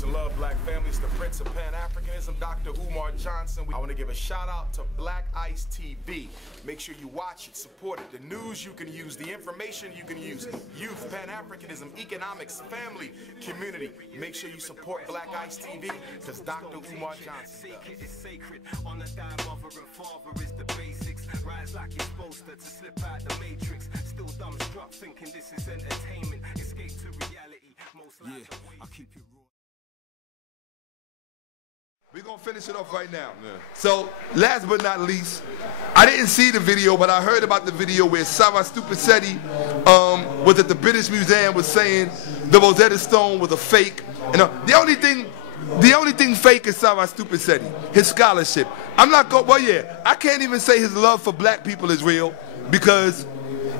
Peace and love, black families. The Prince of Pan-Africanism, Dr. Umar Johnson. I want to give a shout out to Black Ice TV. Make sure you watch it, support it. The news you can use, the information you can use. Youth, Pan-Africanism, economics, family, community. Make sure you support Black Ice TV because Dr. Umar Johnson does. It's sacred. On the die, mother and father is the basics. Rise like you're supposed to slip out the matrix. Still dumbstruck, thinking this is entertainment. Escape to reality. Most lives I'll keep you raw. We're going to finish it off right now. Yeah. So, last but not least, I didn't see the video, but I heard about the video where Sarah Stupisetti was at the British Museum was saying the Rosetta Stone was a fake. And the only thing fake is Sarah Stupisetti, his scholarship. I'm not going, well, yeah, I can't even say his love for black people is real, because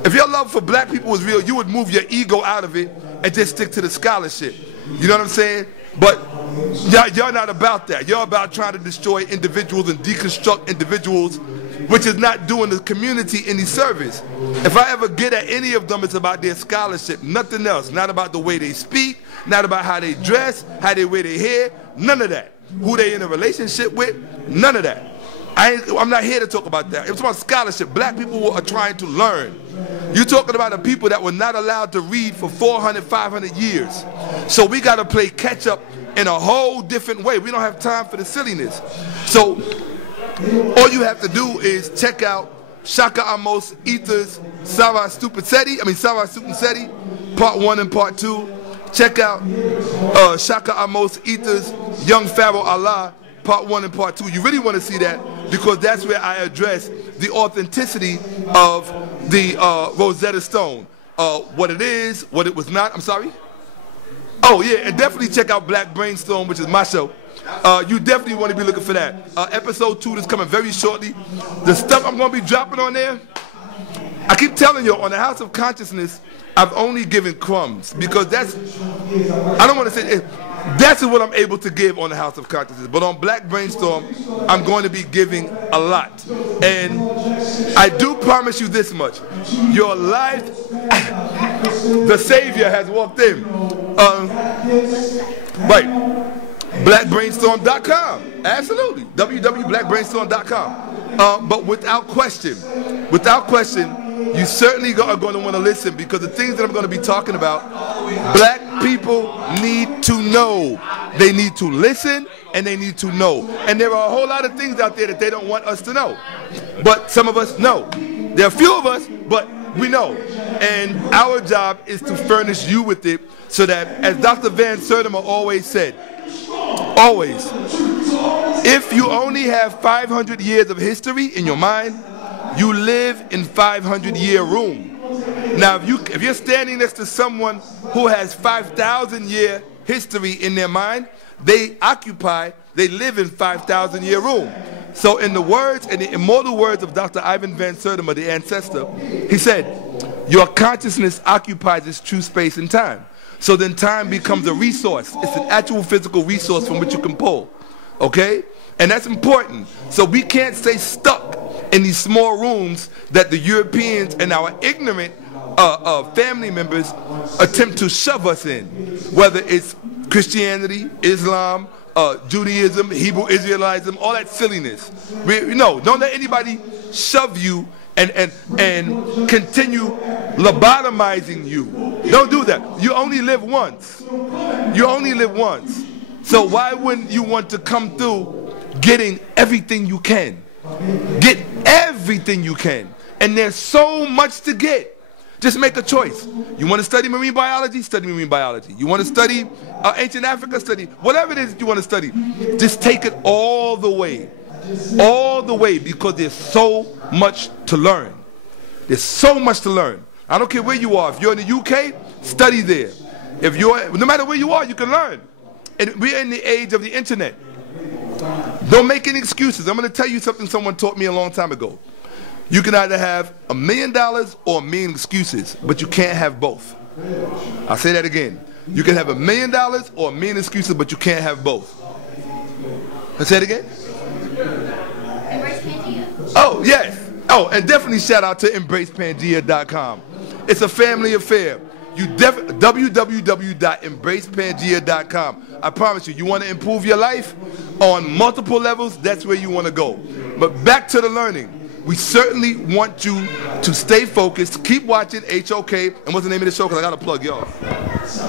if your love for black people was real, you would move your ego out of it and just stick to the scholarship. You know what I'm saying? But y'all not about that. You're about trying to destroy individuals and deconstruct individuals, which is not doing the community any service. If I ever get at any of them, it's about their scholarship, nothing else. Not about the way they speak, not about how they dress, how they wear their hair, none of that. Who they in a relationship with, none of that. I'm not here to talk about that. It's about scholarship. Black people are trying to learn. You're talking about the people that were not allowed to read for 400, 500 years. So we got to play catch up in a whole different way. We don't have time for the silliness. So all you have to do is check out Shakka Amhmose, Ether's Sarah Stupisetti, part 1 and part 2. Check out Shakka Amhmose, Ether's Young Pharaoh Allah, part 1 and part 2. You really want to see that, because that's where I address the authenticity of the Rosetta Stone. What it is, what it was not. I'm sorry? Oh, yeah, and definitely check out Black Brainstorm, which is my show. You definitely want to be looking for that. Episode 2 is coming very shortly. The stuff I'm going to be dropping on there, I keep telling you, on the House of Consciousness, I've only given crumbs, because that's, I don't want to say it, that's what I'm able to give on the House of Consciousness. But on Black Brainstorm, I'm going to be giving a lot. And I do promise you this much. Your life, the Savior has walked in. Right. BlackBrainstorm.com. Absolutely. www.blackbrainstorm.com. But without question, you certainly are going to want to listen, because the things that I'm going to be talking about, black people need to know. They need to listen, and they need to know. And there are a whole lot of things out there that they don't want us to know. But some of us know. There are a few of us, but we know. And our job is to furnish you with it, so that, as Dr. Van Sertima always said, always, if you only have 500 years of history in your mind, you live in 500-year room. Now, if you're standing next to someone who has 5,000-year history in their mind, they live in 5,000-year room. So in the words, in the immortal words of Dr. Ivan Van Sertima, the ancestor, he said, your consciousness occupies its true space and time. So then time becomes a resource. It's an actual physical resource from which you can pull. Okay? And that's important. So we can't stay stuck in these small rooms that the Europeans and our ignorant family members attempt to shove us in. Whether it's Christianity, Islam, Judaism, Hebrew Israelism, all that silliness. Don't let anybody shove you and continue lobotomizing you. Don't do that. You only live once. You only live once. So why wouldn't you want to come through getting everything you can? Get everything you can. And there's so much to get. Just make a choice. You want to study marine biology? Study marine biology. You want to study ancient Africa? Study whatever it is you want to study. Just take it all the way. All the way, because there's so much to learn. There's so much to learn. I don't care where you are. If you're in the UK, study there. No matter where you are, you can learn. And we're in the age of the internet. Don't make any excuses. I'm going to tell you something someone taught me a long time ago. You can either have $1 million or 1,000,000 excuses, but you can't have both. I'll say that again. You can have $1 million or 1,000,000 excuses, but you can't have both. I'll say it again. Oh, yes. Oh, and definitely shout out to EmbracePangea.com. It's a family affair. you www.embracepangea.com. I promise you, you want to improve your life on multiple levels, that's where you want to go. But back to the learning. We certainly want you to stay focused. Keep watching HOK. And what's the name of the show? Because I got to plug y'all.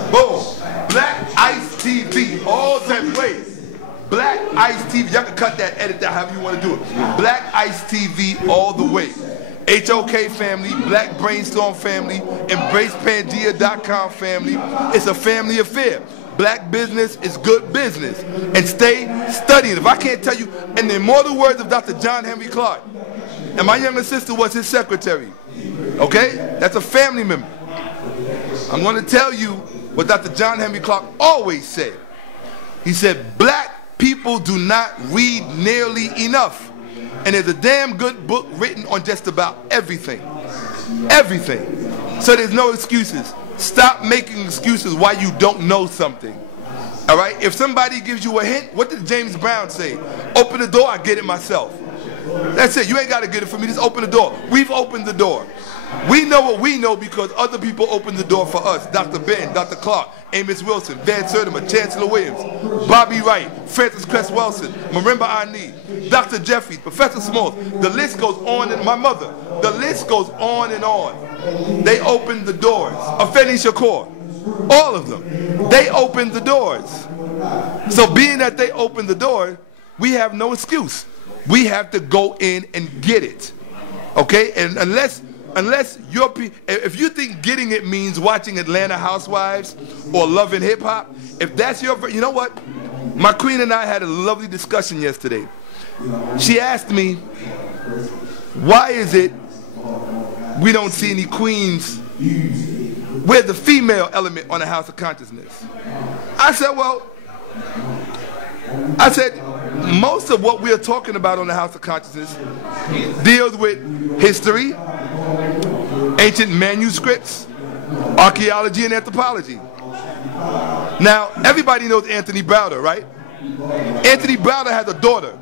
Boom. Black Ice TV. All that way. Black Ice TV. Y'all can cut that, edit that, however you want to do it. Black Ice TV all the way. HOK family, Black Brainstorm family, EmbracePangea.com family. It's a family affair. Black business is good business. And stay studying. If I can't tell you, in the immortal words of Dr. John Henry Clark, and my younger sister was his secretary. Okay? That's a family member. I'm going to tell you what Dr. John Henry Clark always said. He said, black people do not read nearly enough. And there's a damn good book written on just about everything. Everything. So there's no excuses. Stop making excuses why you don't know something. All right? If somebody gives you a hint, what did James Brown say? Open the door, I get it myself. That's it. You ain't got to get it for me. Just open the door. We've opened the door. We know what we know because other people opened the door for us. Dr. Ben, Dr. Clark, Amos Wilson, Van Sertima, Chancellor Williams, Bobby Wright, Francis Cress Wilson, Marimba Ani, Dr. Jeffries, Professor Smalls. The list goes on, and my mother. The list goes on and on. They opened the doors. Afeni Shakur, all of them. They opened the doors. So being that they opened the door, we have no excuse. We have to go in and get it. Okay? And unless you're, if you think getting it means watching Atlanta Housewives or loving hip hop, if that's your, you know what? My queen and I had a lovely discussion yesterday. She asked me, why is it we don't see any queens? Where's the female element on the House of Consciousness? I said, well, most of what we are talking about on the House of Consciousness deals with history, ancient manuscripts, archaeology, and anthropology. Now, everybody knows Anthony Browder, right? Anthony Browder has a daughter.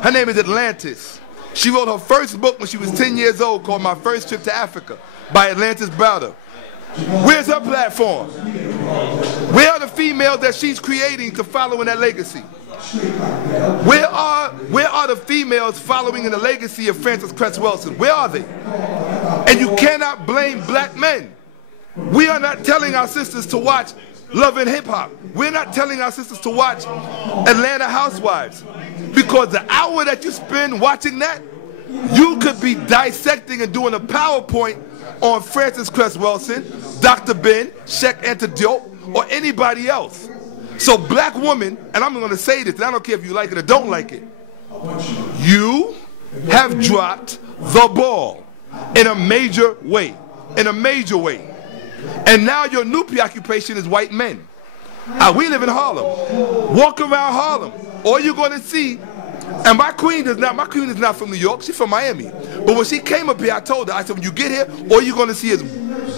Her name is Atlantis. She wrote her first book when she was 10 years old called My First Trip to Africa by Atlantis Browder. Where's her platform? Where are the females that she's creating to follow in that legacy? Where are the females following in the legacy of Francis Cress Wilson? Where are they? And you cannot blame black men. We are not telling our sisters to watch Love and Hip Hop. We're not telling our sisters to watch Atlanta Housewives. Because the hour that you spend watching that, you could be dissecting and doing a PowerPoint on Francis Cress Wilson, Dr. Ben, Sheikh Antidote, or anybody else. So black women, and I'm going to say this, and I don't care if you like it or don't like it, you have dropped the ball in a major way. In a major way. And now your new preoccupation is white men. We live in Harlem. Walk around Harlem. All you're going to see, and my queen is not from New York, she's from Miami. But when she came up here, I told her, I said, when you get here, all you're going to see is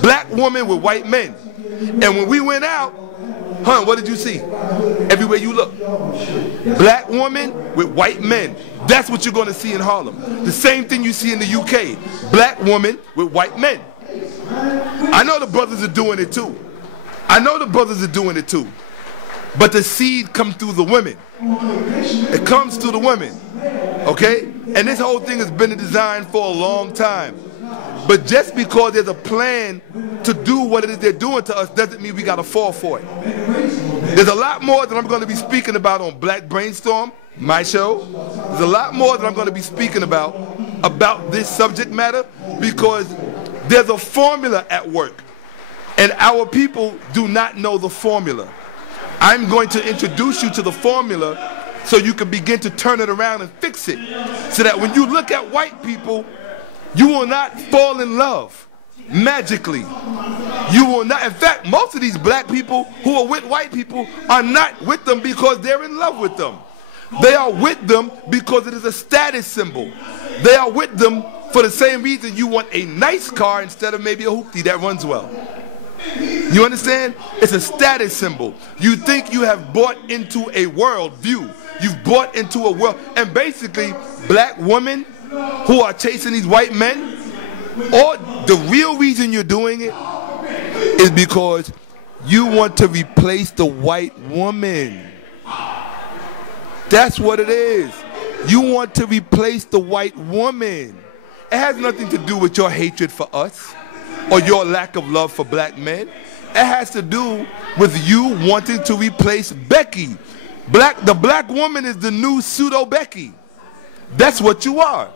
black women with white men. And when we went out, what did you see? Everywhere you look. Black women with white men. That's what you're going to see in Harlem. The same thing you see in the UK. Black women with white men. I know the brothers are doing it too. I know the brothers are doing it too. But the seed comes through the women. It comes through the women. Okay? And this whole thing has been designed for a long time. But just because there's a plan to do what it is they're doing to us doesn't mean we got to fall for it. There's a lot more that I'm going to be speaking about on Black Brainstorm, my show. There's a lot more that I'm going to be speaking about this subject matter because there's a formula at work. And our people do not know the formula. I'm going to introduce you to the formula so you can begin to turn it around and fix it. So that when you look at white people, you will not fall in love magically. You will not. In fact, most of these black people who are with white people are not with them because they're in love with them. They are with them because it is a status symbol. They are with them for the same reason you want a nice car instead of maybe a hoopty that runs well. You understand? It's a status symbol. You think you have bought into a world view. You've bought into a world. And basically, black women who are chasing these white men, or the real reason you're doing it is because you want to replace the white woman. That's what it is. You want to replace the white woman. It has nothing to do with your hatred for us or your lack of love for black men. It has to do with you wanting to replace Becky. The black woman is the new pseudo Becky. That's what you are.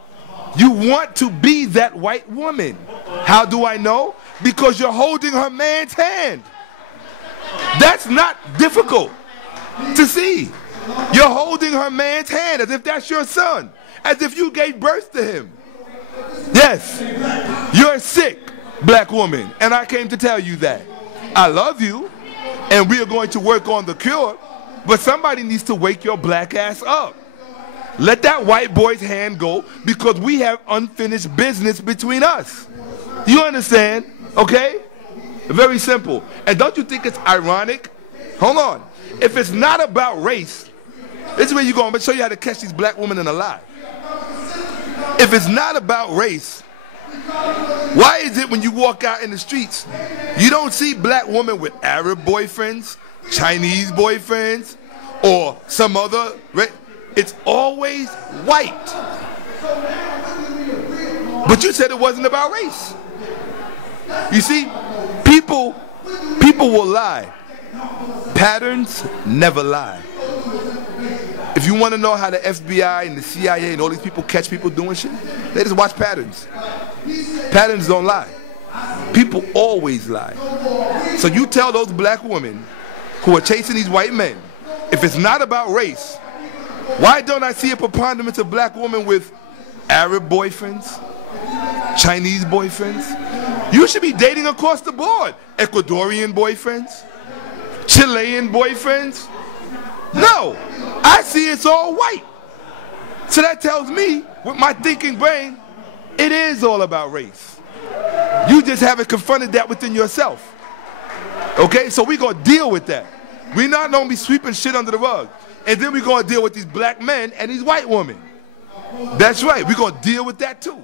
You want to be that white woman. How do I know? Because you're holding her man's hand. That's not difficult to see. You're holding her man's hand as if that's your son, as if you gave birth to him. Yes, you're sick, black woman, and I came to tell you that. I love you, and we are going to work on the cure, but somebody needs to wake your black ass up. Let that white boy's hand go, because we have unfinished business between us. You understand? Okay? Very simple. And don't you think it's ironic? Hold on. If it's not about race, this is where you're going. I'm going to show you how to catch these black women in a lie. If it's not about race, why is it when you walk out in the streets, you don't see black women with Arab boyfriends, Chinese boyfriends, or some other race? It's always white. But you said it wasn't about race. You see, people will lie. Patterns never lie. If you want to know how the FBI and the CIA and all these people catch people doing shit, they just watch patterns. Patterns don't lie. People always lie. So you tell those black women who are chasing these white men, if it's not about race, why don't I see a preponderance of black women with Arab boyfriends, Chinese boyfriends? You should be dating across the board. Ecuadorian boyfriends, Chilean boyfriends. No, I see it's all white. So that tells me, with my thinking brain, it is all about race. You just haven't confronted that within yourself. Okay, so we're going to deal with that. We're not going to be sweeping shit under the rug. And then we're going to deal with these black men and these white women. That's right, we're going to deal with that too.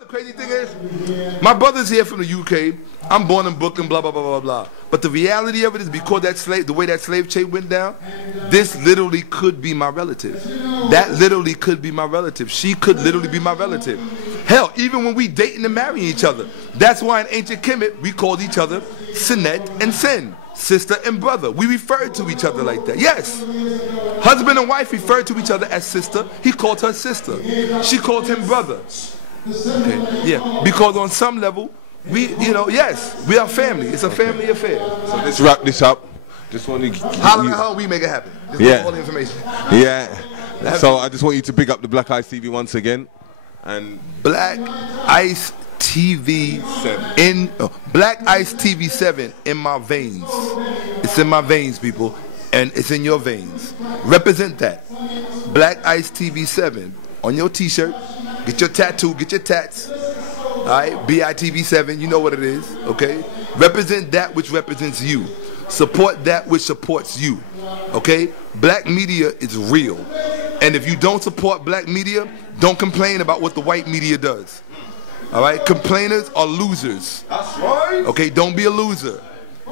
The crazy thing is, my brother's here from the UK. I'm born in Brooklyn, blah, blah, blah, blah, blah. But the reality of it is, because the way that slave trade went down, this literally could be my relative. That literally could be my relative. She could literally be my relative. Hell, even when we dating and marrying each other, that's why in ancient Kemet, we called each other Sinet and Sin, sister and brother. We referred to each other like that. Yes. Husband and wife referred to each other as sister. He called her sister. She called him brother. Okay. Yeah. Because on some level, yes, we are family. It's a family affair. So let's wrap this up. Just want to how we make it happen. Just all the information. Yeah. So I just want you to big up the Black Ice TV once again. And Black Ice TV 7 Black Ice TV 7 in my veins. It's in my veins, people, and it's in your veins. Represent that. Black Ice TV 7 on your t-shirt. Get your tattoo, get your tats. All right, BITV7, you know what it is, okay? Represent that which represents you. Support that which supports you, okay? Black media is real. And if you don't support black media, don't complain about what the white media does. All right? Complainers are losers. That's right. Okay, don't be a loser.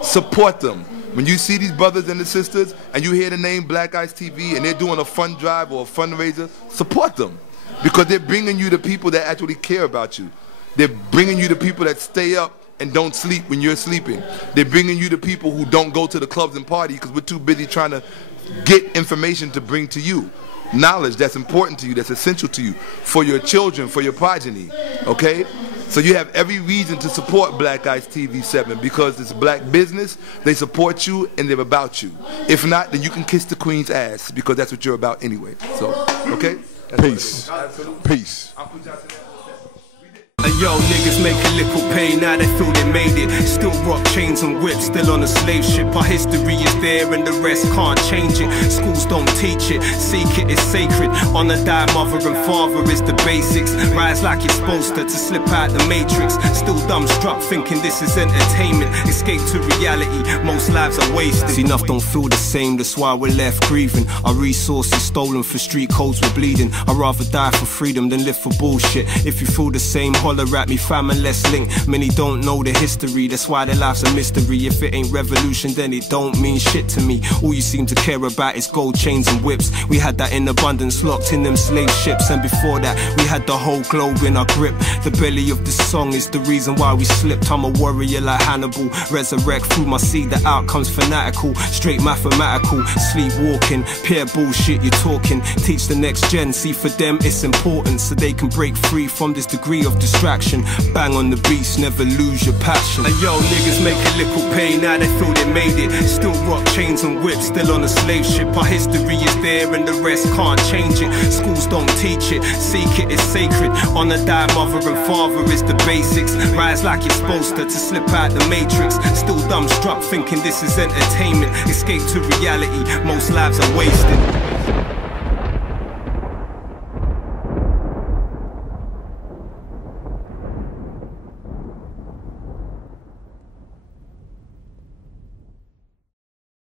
Support them. When you see these brothers and the sisters and you hear the name Black Ice TV and they're doing a fund drive or a fundraiser, support them. Because they're bringing you the people that actually care about you. They're bringing you the people that stay up and don't sleep when you're sleeping. They're bringing you the people who don't go to the clubs and party because we're too busy trying to get information to bring to you. Knowledge that's important to you, that's essential to you, for your children, for your progeny, okay? So you have every reason to support Black Ice TV 7 because it's black business, they support you, and they're about you. If not, then you can kiss the queen's ass because that's what you're about anyway. So, okay? Peace. Peace. And yo, niggas make a little pay, now they feel they made it. Still rock chains and whips, still on a slave ship. Our history is there and the rest can't change it. Schools don't teach it, seek it is sacred. Honor thy mother and father is the basics. Rise like you're supposed to slip out the matrix. Still dumbstruck thinking this is entertainment. Escape to reality, most lives are wasted. See, enough don't feel the same, that's why we're left grieving. Our resources stolen for street codes, we're bleeding. I'd rather die for freedom than live for bullshit. If you feel the same, holler at me, fam, and let's link. Many don't know the history, that's why their life's a mystery. If it ain't revolution, then it don't mean shit to me. All you seem to care about is gold chains and whips. We had that in abundance, locked in them slave ships. And before that, we had the whole globe in our grip. The belly of the song is the reason why we slipped. I'm a warrior like Hannibal, resurrect through my seed. The outcome's fanatical, straight mathematical. Sleepwalking, pure bullshit you're talking. Teach the next gen, see for them it's important, so they can break free from this degree of distraction. Bang on the beats, never lose your passion. And yo, niggas make a little pay, now they feel they made it. Still rock chains and whips, still on a slave ship. Our history is there and the rest can't change it. Schools don't teach it, seek it, it's sacred. Honor thy mother and father is the basics. Rise like you're supposed to slip out the matrix. Still dumbstruck thinking this is entertainment. Escape to reality, most lives are wasted.